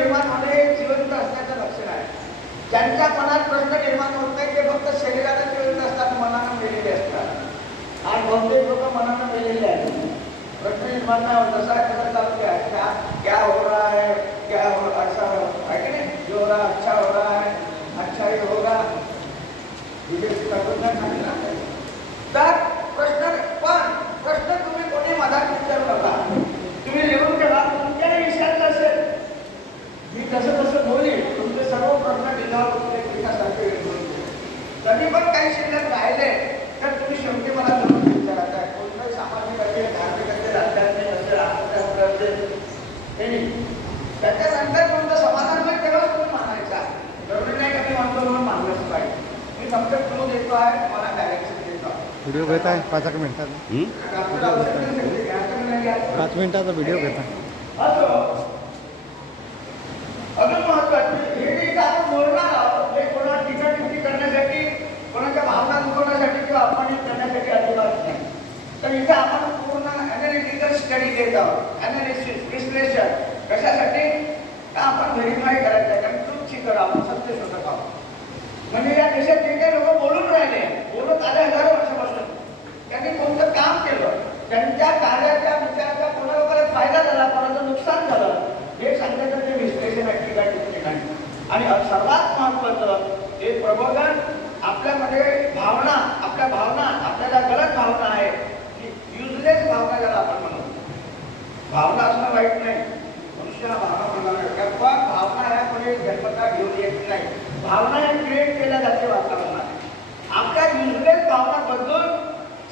निर्माण होणे हे जिवंत असण्याचं लक्षण आहे. ज्यांच्या मनात प्रश्न निर्माण होत नाही ते फक्त शरीराला जिवंत असतात, मनानं मेलेले असतात. आज बहुतेक लोक मनानं मेलेले आहेत. प्रश्न निर्माण नाही होत. जसा कसं चालू आहे, क्या हो रहा है, क्या हो अच्छा है कि नहीं, जो हो रहा अच्छा हो रहा है, अच्छा ही होगा. तर प्रश्न तुम्ही कोणी मधात विचारू नका. तुम्ही लिहून ठेवा, तुमच्याही विषयाचं असेल. मी कसं बोलेन, तुमचे सर्व प्रश्न लिहिल्यावर एकासारखे लिहून. कधी पण काही शिल्लक राहिले तर तुम्ही शेवटी मला जरूर विचारायचं आहे. कोणतं सामाजिक असेल, धार्मिक असेल, आध्यात्मिक असेल, आत्मशास्त्र असेल, त्याच्यानंतर कोणतं समाधान नाही तेव्हाच तुम्ही मानायचा. जरुरी नाही का मी म्हणतो म्हणून मानलंच पाहिजे. मी फक्त क्लू देतो आहे, मला डायरेक्शन देतो आहे. व्हिडिओ घेत आहे 5 मिनिटाचा. 5 मिनिटाचा व्हिडिओ घेत आहे. अजून महत्वाचं हे जे आपण बोलणार आहोत ते कोणाला टीका टिप्पणी करण्यासाठी, कोणाच्या भावना दुखवण्यासाठी किंवा अपमानित करण्यासाठी अजिबात नाही. तर इथे आपण पूर्ण अॅनालिटिकल स्टडी देत आहोत. अॅनालिसिस, विश्लेषण कशासाठी? का आपण व्हेरीफाय करायचं आहे, कारण ट्रूथ सीकर आपण सत्य शोधत आहोत. म्हणजे या देशात जे काही लोक बोलून राहिले, बोलत आले हजारो वर्षापासून, त्यांनी कोणतं काम केलं, त्यांच्या कार्याच्या विचाराचा कोणाला फायदा झाला, कोणाचं नुकसान झालं, हे सांगण्याचं ते विश्लेषण आहे, टीका टिप्पणी नाही. आणि सर्वात महत्वाचं हे प्रबोधन आपल्यामध्ये भावना, आपल्याला गलत भावना आहे की युजलेस भावना ज्याला आपण म्हणतो. भावना असणं वाईट नाही, मनुष्याला भावना म्हणणार किंवा भावना ह्या कोणी जन्मता घेऊन येत नाही. भावना ह्या क्रिएट केल्या जाते वातावरणात. आपल्या युजलेस भावना बदलून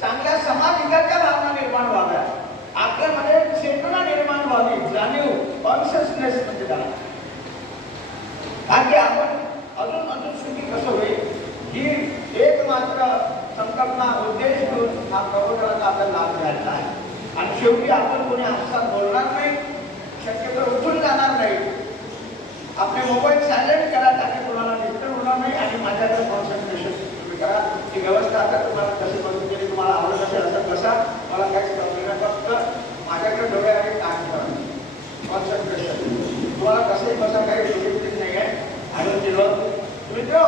चांगल्या समाजिकाच्या भावना निर्माण व्हाव्या, आपल्यामध्ये चेतना निर्माण व्हावी, जाणीव, कॉन्शियसनेस म्हणजे त्याला. कारण की आपण अजून सुखी कसं होईल ही एक मात्र संकल्पना, उद्देश घेऊन हा प्रबोधनाचा आपल्याला लाभ घ्यायचा आहे. आणि शेवटी आपण कोणी हसतात बोलणार नाही, शक्यतो उठून जाणार नाही. आपले मोबाईल सायलेंट करा, त्याने कोणाला डिस्टर्ब होणार नाही. आणि माझ्याकडे कॉन्सन्ट्रेशन तुम्ही करा. ती व्यवस्था आता तुम्हाला कशी बघून केली, तुम्हाला आवडत असेल असं बसा, मला काहीच प्रॉब्लेम नाही. फक्त माझ्याकडे डोळे आणि काम करा, कॉन्सन्ट्रेशन. तुम्हाला कसंही बसा, काही नाही आहे. आणि मित्र